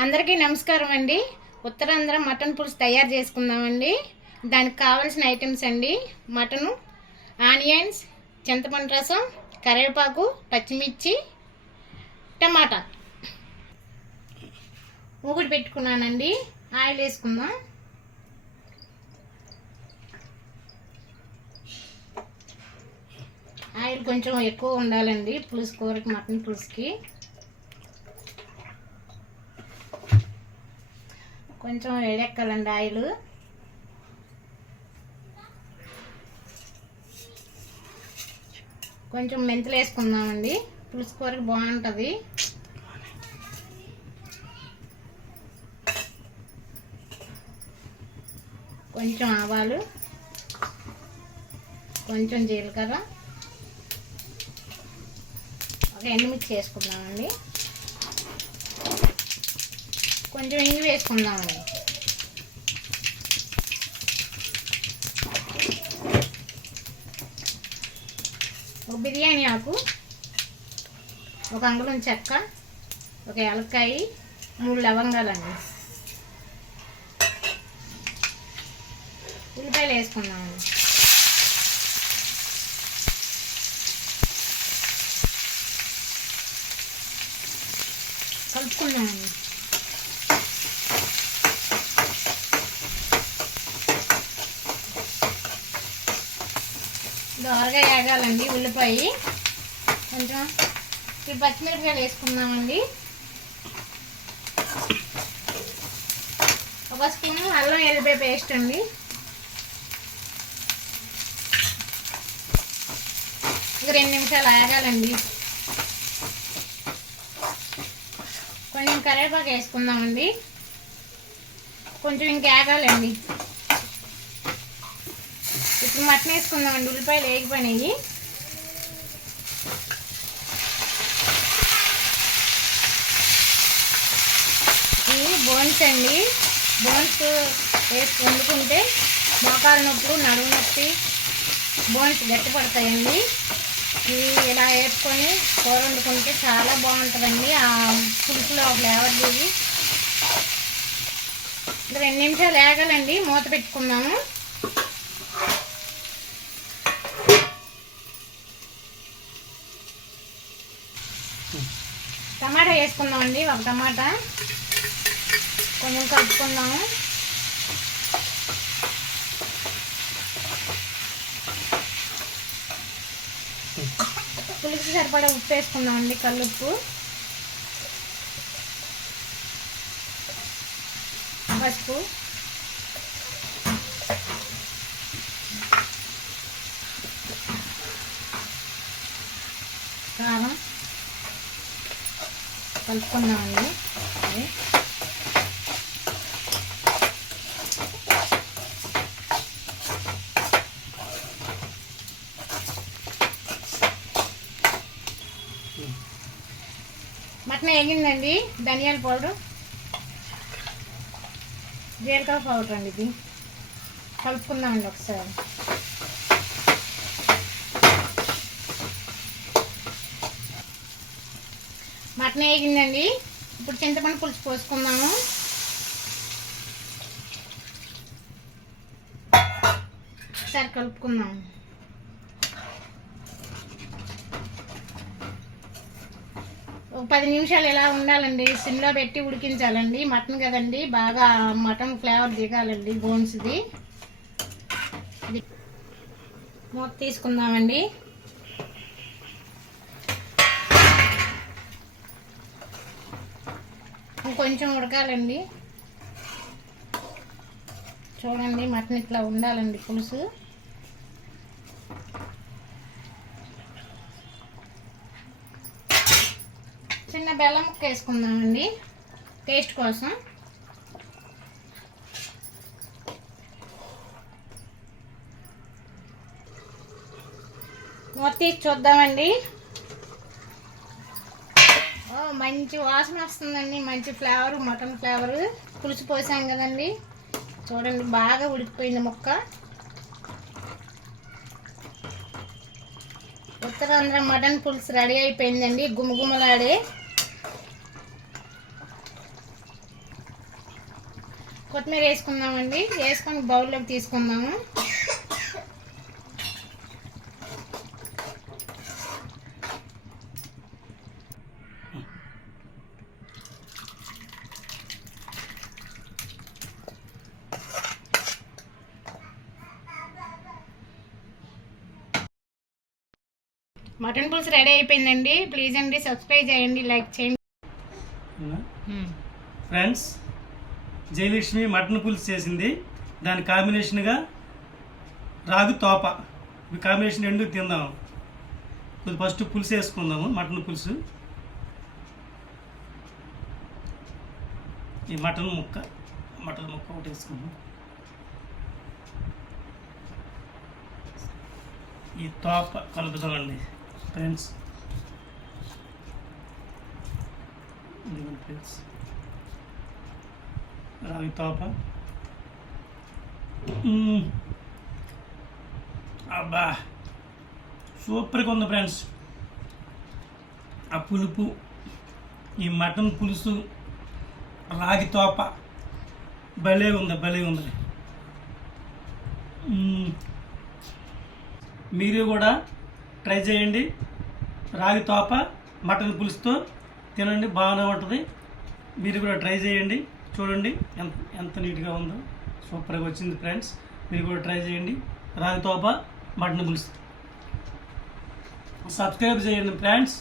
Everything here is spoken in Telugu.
అందరికీ నమస్కారం అండి. ఉత్తరాంధ్ర మటన్ పులుసు తయారు చేసుకుందామండి. దానికి కావాల్సిన ఐటమ్స్ అండి. మటను ఆనియన్స్ చింతపండు రసం కరివేపాకు పచ్చిమిర్చి టమాటా. ఊగుడు పెట్టుకున్నానండి. ఆయిల్ వేసుకుందాం. ఆయిల్ కొంచెం ఎక్కువ ఉండాలండి పులుసు కూరకి మటన్ పులుసుకి. కొంచెం వేడెక్కాలండి ఆయిల్. కొంచెం మెంతులు వేసుకుందామండి. పులుసు కూరకి బాగుంటుంది. కొంచెం ఆవాలు. కొంచెం జీలకర్ర. ఒక ఎండుమిర్చి వేసుకుందామండి. కొంచెం ఇంగి వేసుకుందామండి ఒక బిర్యానీ ఆకు ఒక అంగుళం చెక్క ఒక ఎలక్కాయ మూడు లవంగాలండి. ఉల్లిపాయలు వేసుకుందామండి కలుపుకుందామండి దోరగా వేగాలండి ఉల్లిపాయ. కొంచెం ఈ పచ్చిమిరపకాయలు వేసుకుందామండి. ఒక స్పూన్ అల్లం ఎల్లిపాయ పేస్ట్ అండి. ఒక రెండు నిమిషాలు ఆగాలండి. కొంచెం కరివేపాకు వేసుకుందామండి. కొంచెం ఇంకా ఆగాలండి ఇప్పుడు మటన్ వేసుకుందామండి. ఉల్లిపాయలు వేగిపోయినాయి. ఇవి బోన్స్ అండి. బోన్స్ వేసి వండుకుంటే మోకాలు నొప్పులు నడుము నొప్పి బోన్స్ గట్టి పడతాయండి. ఇవి ఇలా వేసుకొని కూర వండుకుంటే చాలా బాగుంటుందండి. ఆ పులుసులో ఫ్లేవర్ దిగి రెండు నిమిషాలు వేగాలండి. మూత పెట్టుకున్నాము వేసుకుందాం అండి ఒక టమాటా. కొంచెం కలుపుకుందాము పులుసు సరిపడా ఉప్పు వేసుకుందామండి కల్లుప్పు. పసుపు కారం కలుపుకుందామండి అదే మటన్ వేగిందండి ధనియాల పౌడర్. జీలకర్ర పౌడర్ అండి ఇది. కలుపుకుందామండి ఒకసారి. మటన్ వేగిందండి. ఇప్పుడు చింతపండు పులుసు పోసుకుందాము. ఒకసారి కలుపుకుందాము ఒక పది నిమిషాలు ఎలా ఉండాలండి? సిమ్లో పెట్టి ఉడికించాలండి. మటన్ కదండి బాగా మటన్ ఫ్లేవర్ దిగాలండి బోన్స్ది. మూత తీసుకుందామండి. ఇంకొంచెం ఉడకాలండి. చూడండి మటన్ ఇట్లా ఉండాలండి పులుసు. చిన్న బెల్లం ముక్క వేసుకుందామండి టేస్ట్ కోసం. మొత్తం చూద్దామండి. మంచి వాసన వస్తుందండి మంచి ఫ్లేవర్ మటన్ ఫ్లేవర్. పులుసు పోసాం కదండి. చూడండి బాగా ఉడికిపోయింది ముక్క. ఉత్తరాంధ్ర మటన్ పులుసు రెడీ అయిపోయిందండి గుమగుమలాడే. కొత్తిమీర వేసుకుందామండి వేసుకొని బౌల్లోకి తీసుకుందాము. మటన్ పులుసు రెడీ అయిపోయిందండి. ప్లీజ్ అండి సబ్స్క్రైబ్ చేయండి లైక్ చేయండి. ఫ్రెండ్స్ జయలక్ష్మి మటన్ పులుసు చేసింది. దాని కాంబినేషన్గా రాగు తోప. ఈ కాంబినేషన్ రెండు తిందాం కొద్ది ఫస్ట్ పులుసు వేసుకుందాము మటన్ పులుసు. ఈ మటన్ ముక్క మటన్ ముక్క ఒకటి వేసుకుందాం ఈ తోప కలుపుదామండి. ఫ్రెండ్స్ ఫ్రెండ్స్ రాగి తోప అబ్బా సూపర్గా ఉంది ఫ్రెండ్స్ ఆ పులుపు ఈ మటన్ పులుసు రాగి తోప. భలే ఉంది భలే ఉంది. Hmm. మీరు కూడా ట్రై చేయండి. రాగి తోప మటన్ పులుసుతో తినండి బాగానే ఉంటుంది. మీరు కూడా ట్రై చేయండి. చూడండి ఎంత ఎంత నీట్గా ఉందో. సూపర్గా వచ్చింది ఫ్రెండ్స్. మీరు కూడా ట్రై చేయండి. రాగి తోప మటన్ పులుసు. సబ్స్క్రైబ్ చేయండి ఫ్రెండ్స్.